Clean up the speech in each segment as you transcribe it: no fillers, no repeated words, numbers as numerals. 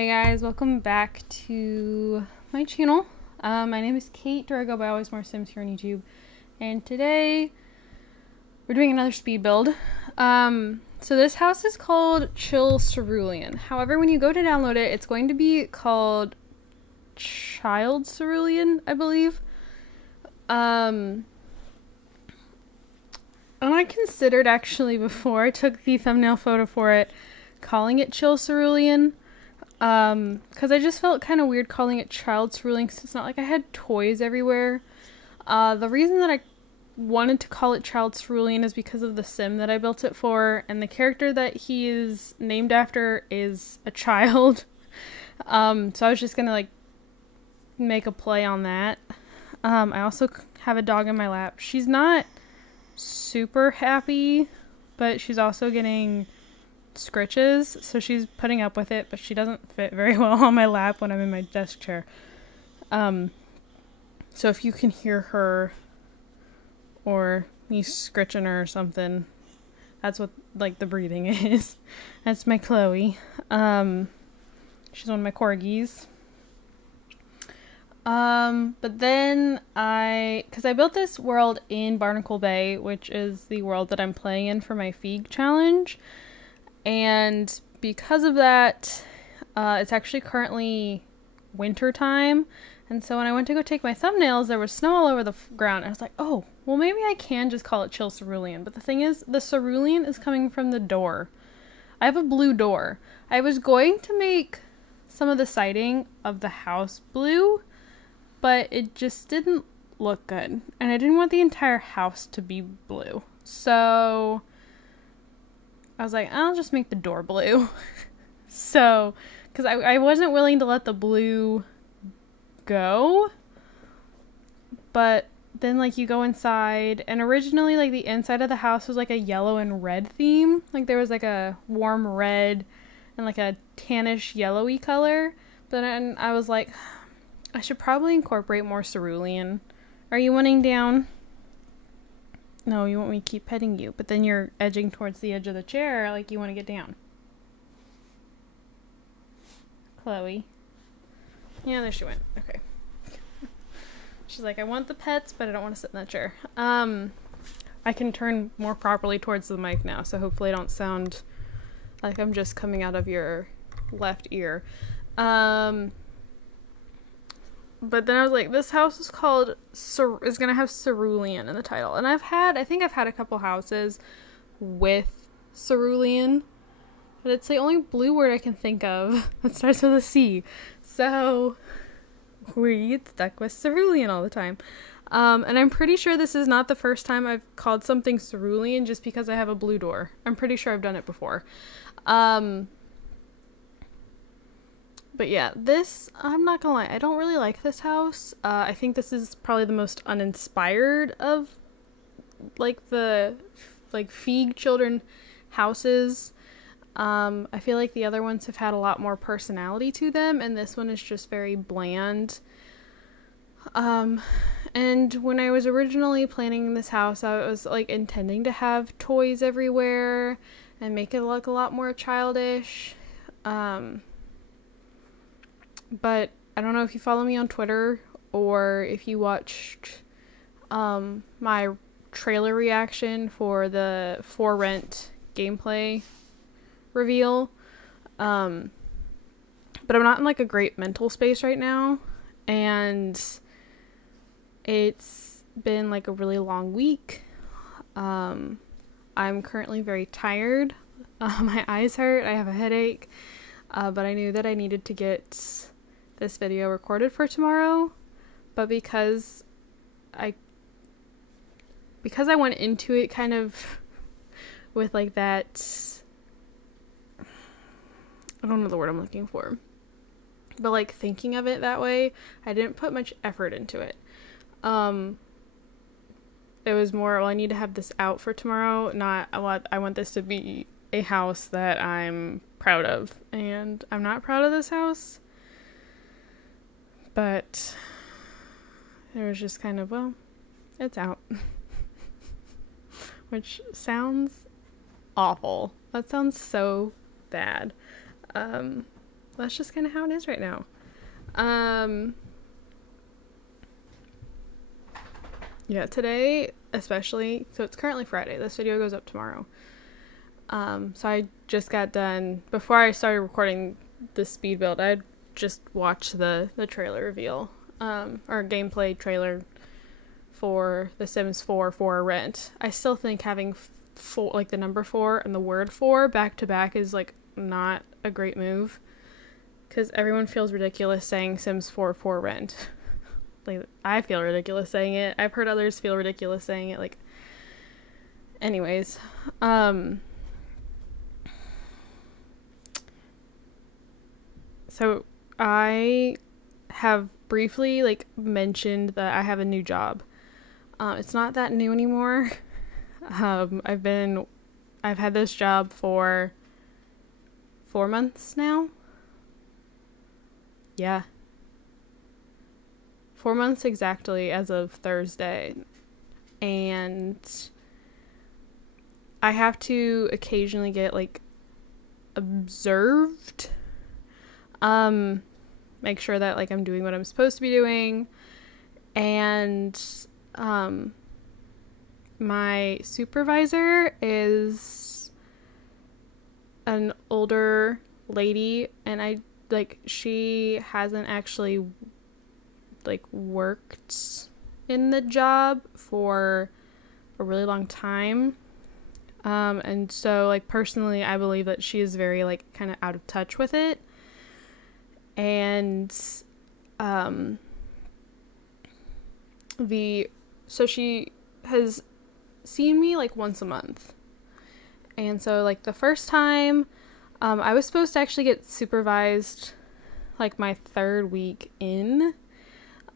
Hey guys, welcome back to my channel. My name is Kate, or I go by AlwaysMoreSims here on YouTube. And today, we're doing another speed build. So this house is called Cerulean. However, when you go to download it, it's going to be called Child Cerulean, I believe. And I considered actually before I took the thumbnail photo for it, calling it Cerulean. Because I just felt kind of weird calling it Child Cerulean because it's not like I had toys everywhere. The reason that I wanted to call it Child Cerulean is because of the sim that I built it for, and the character that he is named after is a child. So I was just gonna like make a play on that. I also have a dog in my lap. She's not super happy, but she's also getting scritches, so she's putting up with it, but she doesn't fit very well on my lap when I'm in my desk chair. So if you can hear her or me scritching her or something, that's what like the breathing is. That's my Chloe. She's one of my corgis. But then because I built this world in Barnacle Bay, which is the world that I'm playing in for my Feig challenge. And because of that, it's actually currently winter time. And so when I went to go take my thumbnails, there was snow all over the ground. I was like, oh, well maybe I can just call it Chill Cerulean. But the thing is, the cerulean is coming from the door. I have a blue door. I was going to make some of the siding of the house blue, but it just didn't look good. And I didn't want the entire house to be blue. So I was like, I'll just make the door blue. So, because I wasn't willing to let the blue go. But then, like, you go inside, and originally, like, the inside of the house was, like, a yellow and red theme. Like, there was, like, a warm red and, like, a tannish yellowy color. But then I was like, I should probably incorporate more cerulean. Are you wanting down? No, you want me to keep petting you, but then you're edging towards the edge of the chair like you want to get down. Chloe. Yeah, there she went. Okay. She's like, I want the pets, but I don't want to sit in that chair. I can turn more properly towards the mic now, so hopefully I don't sound like I'm just coming out of your left ear. But then I was like, this house is called, is going to have Cerulean in the title. And I think I've had a couple houses with Cerulean. But it's the only blue word I can think of that starts with a C. So, we get stuck with Cerulean all the time. And I'm pretty sure this is not the first time I've called something Cerulean just because I have a blue door. I'm pretty sure I've done it before. But yeah, I'm not gonna lie, I don't really like this house. I think this is probably the most uninspired of, like, the, like, Feig children houses. I feel like the other ones have had a lot more personality to them, and this one is just very bland. And when I was originally planning this house, I was, like, intending to have toys everywhere and make it look a lot more childish. But I don't know if you follow me on Twitter or if you watched my trailer reaction for the For Rent gameplay reveal. But I'm not in like a great mental space right now, and it's been like a really long week. I'm currently very tired. My eyes hurt. I have a headache. But I knew that I needed to get this video recorded for tomorrow, but because I went into it kind of with like that, I don't know the word I'm looking for, but like thinking of it that way, I didn't put much effort into it. It was more, well, I need to have this out for tomorrow, not I want this to be a house that I'm proud of, and I'm not proud of this house. But it was just kind of, well, it's out. Which sounds awful. That sounds so bad. that's just kind of how it is right now. Yeah, today especially, so it's currently Friday. This video goes up tomorrow. So I just got done, before I started recording the speed build, I just watched the trailer reveal, or gameplay trailer for The Sims 4 for rent. I still think having like the number 4 and the word 4 back to back is like not a great move, because everyone feels ridiculous saying Sims 4 for rent. Like, I feel ridiculous saying it. I've heard others feel ridiculous saying it. Like, anyways, so I have briefly like mentioned that I have a new job. It's not that new anymore. I've had this job for 4 months now. Yeah. 4 months exactly as of Thursday. And I have to occasionally get like observed. Make sure that like I'm doing what I'm supposed to be doing. And my supervisor is an older lady, and she hasn't actually like worked in the job for a really long time. And so like personally I believe that she is very like kind of out of touch with it. And so she has seen me like once a month. And so like the first time I was supposed to actually get supervised like my 3rd week in,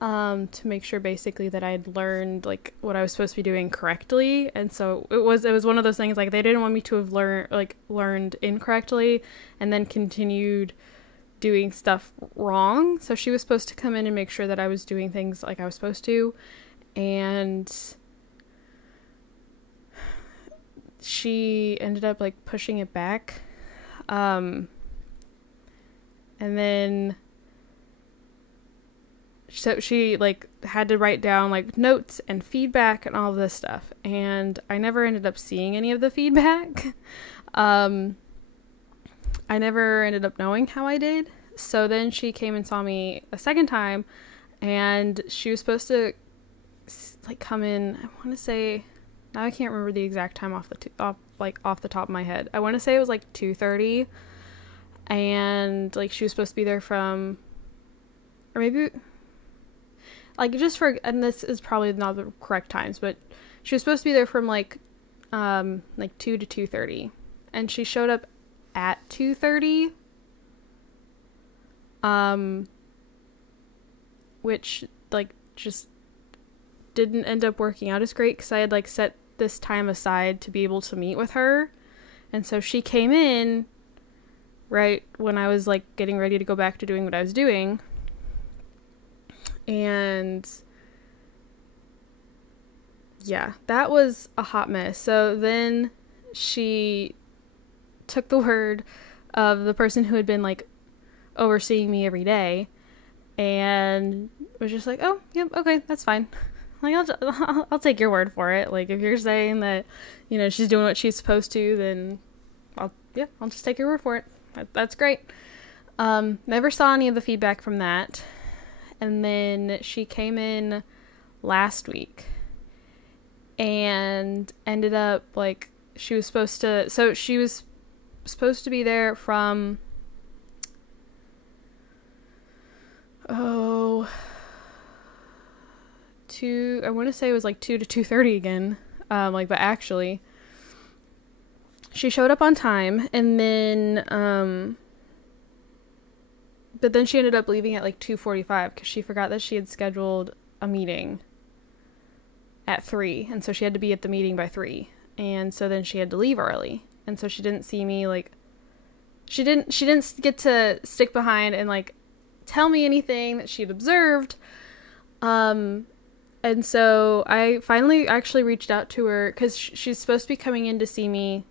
to make sure basically that I'd learned like what I was supposed to be doing correctly. And so it was one of those things like they didn't want me to have learned incorrectly and then continued doing stuff wrong. So she was supposed to come in and make sure that I was doing things like I was supposed to, and she ended up like pushing it back, and then so she like had to write down like notes and feedback and all of this stuff, and I never ended up seeing any of the feedback. I never ended up knowing how I did. So then she came and saw me a second time, and she was supposed to like come in, I want to say, now I can't remember the exact time off the top of my head. I want to say it was like 2:30, and like she was supposed to be there from, or maybe like just for, and this is probably not the correct times, but she was supposed to be there from like 2 to 2:30, and she showed up at 2:30, which like just didn't end up working out as great, because I had like set this time aside to be able to meet with her. And so she came in right when I was like getting ready to go back to doing what I was doing, and yeah, that was a hot mess. So then she took the word of the person who had been like overseeing me every day and was just like, oh, yep, okay, that's fine. Like, I'll take your word for it. Like, if you're saying that, you know, she's doing what she's supposed to, then I'll just take your word for it. That's great. Never saw any of the feedback from that. And then she came in last week and ended up like, she was supposed to be there from I want to say it was like 2 to 2:30 again, but actually she showed up on time, and then but then she ended up leaving at like 2:45 because she forgot that she had scheduled a meeting at 3, and so she had to be at the meeting by 3, and so then she had to leave early. And so she didn't see me, like, she didn't get to stick behind and, like, tell me anything that she'd observed. And so I finally actually reached out to her, because she's supposed to be coming in to see me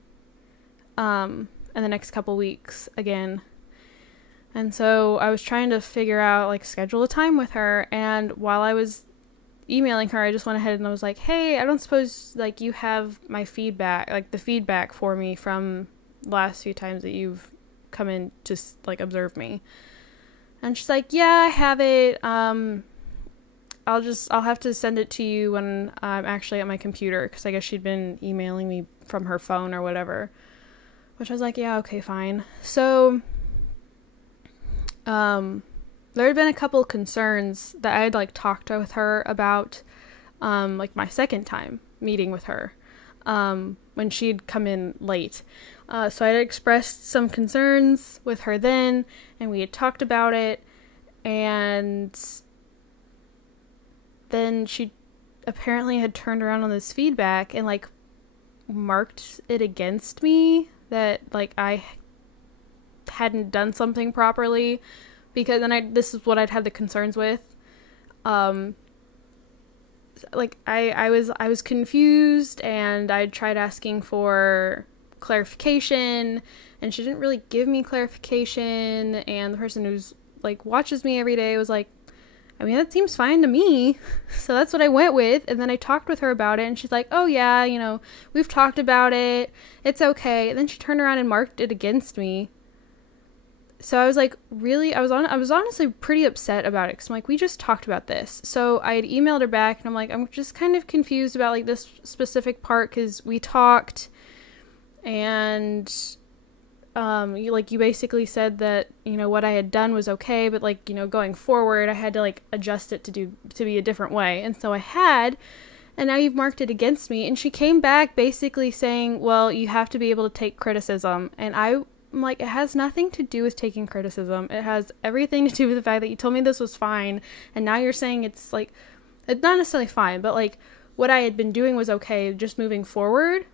in the next couple weeks again. And so I was trying to figure out, like, schedule a time with her, and while I was emailing her, I just went ahead and I was like, hey, I don't suppose, like, you have my feedback, like, the feedback for me from the last few times that you've come in to, like, observe me. And she's like, yeah, I have it, I'll have to send it to you when I'm actually at my computer, because I guess she'd been emailing me from her phone or whatever, which I was like, yeah, okay, fine. So, there had been a couple concerns that I had, like, talked with her about, like, my second time meeting with her, when she'd come in late. So I had expressed some concerns with her then, and we had talked about it, and then she apparently had turned around on this feedback and, like, marked it against me that, like, I hadn't done something properly, because then this is what I'd had the concerns with. Like, I was confused, and I tried asking for clarification, and she didn't really give me clarification, and the person who's, like, watches me every day was like, I mean, that seems fine to me. So that's what I went with, and then I talked with her about it, and she's like, oh yeah, you know, we've talked about it, it's okay. And then she turned around and marked it against me. So I was like, really? I was honestly pretty upset about it, because I'm like, we just talked about this. So I had emailed her back, and I'm like, I'm just kind of confused about, like, this specific part, because we talked, and you basically said that, you know, what I had done was okay, but, like, you know, going forward I had to, like, adjust it to be a different way. And so I had, and now you've marked it against me. And she came back basically saying, well, you have to be able to take criticism. And I'm like, it has nothing to do with taking criticism. It has everything to do with the fact that you told me this was fine, and now you're saying it's, like, it's not necessarily fine, but, like, what I had been doing was okay, just moving forward.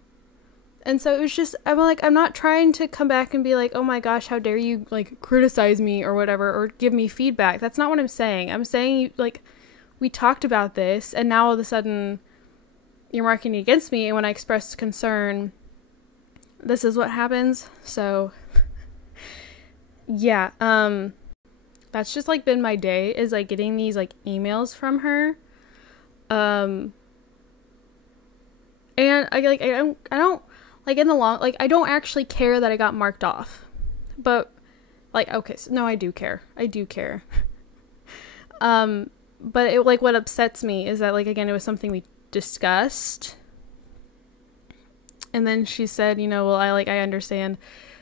And so it was just, I'm like, I'm not trying to come back and be like, oh my gosh, how dare you, like, criticize me or whatever, or give me feedback. That's not what I'm saying. I'm saying, like, we talked about this, and now all of a sudden you're marking it against me, and when I expressed concern, this is what happens. So, yeah, that's just, like, been my day, is, like, getting these, like, emails from her. And I don't, like, in the long, like, I don't actually care that I got marked off, but, like, okay, so, no, I do care, but it, like, what upsets me is that, like, again, it was something we discussed, and then she said, you know, well, I understand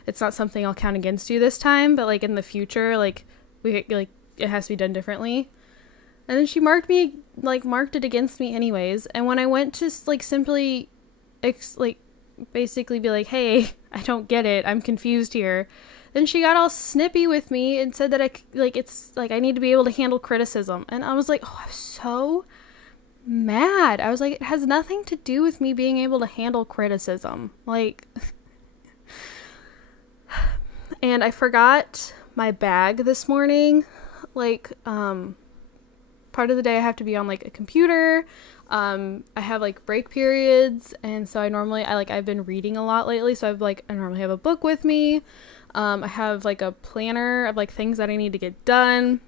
it's not something I'll count against you this time, but, like, in the future, like, it has to be done differently. And then she marked it against me anyways, and when I went to, like, simply, basically be like, hey, I don't get it, I'm confused here, then she got all snippy with me and said that I need to be able to handle criticism. And I was like, oh, I was so mad. I was like, it has nothing to do with me being able to handle criticism, like. And I forgot my bag this morning, like, part of the day I have to be on, like, a computer. I have, like, break periods, and so I've been reading a lot lately, so I normally have a book with me. I have, like, a planner of, like, things that I need to get done.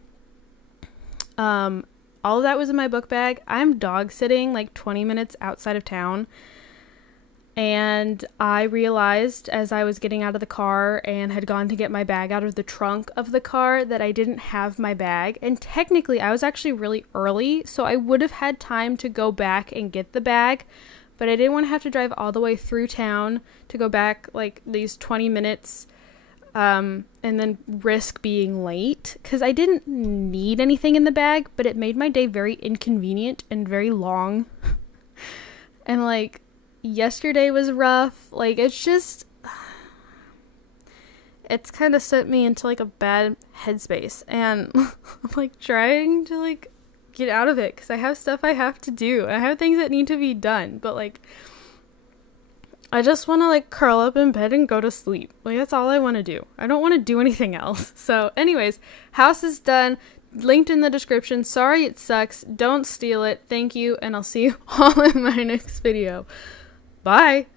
All of that was in my book bag. I'm dog sitting, like, 20 minutes outside of town, and I realized as I was getting out of the car and had gone to get my bag out of the trunk of the car that I didn't have my bag. And technically I was actually really early, so I would have had time to go back and get the bag, but I didn't want to have to drive all the way through town to go back, like, these 20 minutes, and then risk being late, because I didn't need anything in the bag, but it made my day very inconvenient and very long. And, like, yesterday was rough. Like, it's kind of sent me into, like, a bad headspace, and I'm, like, trying to, like, get out of it, because I have stuff I have to do, and I have things that need to be done, but, like, I just want to, like, curl up in bed and go to sleep. Like, that's all I want to do. I don't want to do anything else. So, anyways, house is done. Linked in the description. Sorry it sucks. Don't steal it. Thank you, and I'll see you all in my next video. Bye!